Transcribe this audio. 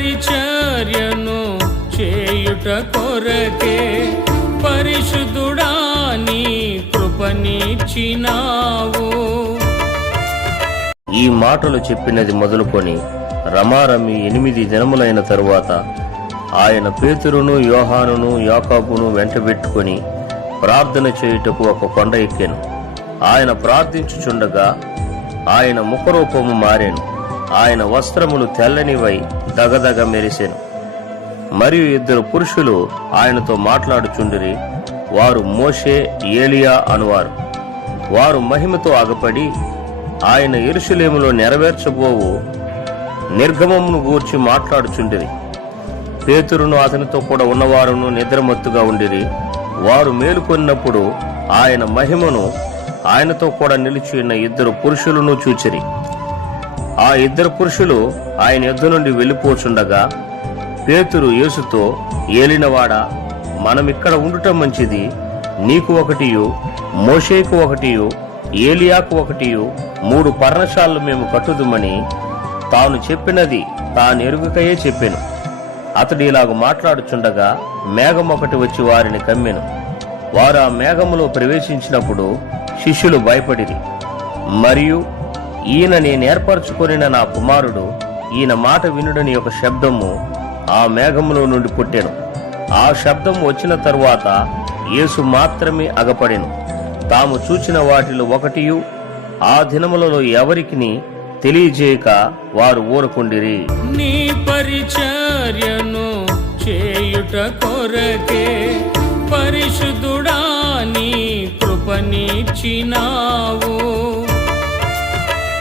పరిచర్యను చేయుట కొరకే పరిశుద్ధుడా నీ కృపనిచ్చినావు. ఈ మాటలు చెప్పినది మొదలుకొని రమారమి ఎనిమిది దినములైన తరువాత ఆయన పేతురును యోహానును యాకాబును వెంటబెట్టుకొని ప్రార్థన చేయుటకు ఒక కొండ ఎక్కాను. ఆయన ప్రార్థించుచుండగా ఆయన ముఖరూపము మారాను. ఆయన వస్త్రములు తెల్లనివై దగదగ మెరిసెను. మరియు ఇద్దరు పురుషులు ఆయనతో మాట్లాడుచుండిరి. వారు మోషే ఏలియా అనువారు. వారు మహిమతో అగపడి ఆయన ఎరుషులేములో నెరవేర్చబోవు నిర్గమమును గూర్చి మాట్లాడుచుండిరి. పేతురును అతనితో కూడా ఉన్నవారును నిద్రమత్తుగా ఉండిరి. వారు మేలుకొన్నప్పుడు ఆయన మహిమను ఆయనతో కూడా నిలిచి ఉన్న ఇద్దరు పురుషులను చూచిరి. ఆ ఇద్దరు పురుషులు ఆయన యుద్ధ నుండి వెళ్ళిపోచుండగా పేతురు యేసుతో ఏలినవాడా మనమిక్కడ ఉండటం మంచిది. నీకు ఒకటియు మోషేకు ఒకటియు ఏలియాకు ఒకటియు మూడు పర్ణశాలలు మేము కట్టుదుమని తాను చెప్పినది తాను ఎరుగుకయే చెప్పెను. అతడు ఇలాగ మాట్లాడుచుండగా మేఘం ఒకటి వచ్చి వారిని కమ్మెను. వారు ఆ మేఘములో ప్రవేశించినప్పుడు శిష్యులు భయపడిరి. మరియు ఈయన నేను ఏర్పరచుకొనిన నా కుమారుడు ఈయన మాట వినుడని ఒక శబ్దము ఆ మేఘములో నుండి పుట్టెను. ఆ శబ్దం వచ్చిన తరువాత యేసు మాత్రమే అగపడెను. తాము చూచిన వాటిలో ఒకటియు ఆ దినములలో ఎవరికిని తెలియజేయక వారు ఊరకుండిరి. నీ పరిచర్యను చేయుట కొరకే పరిశుద్ధుడా నీ కృపనిచ్చినావు.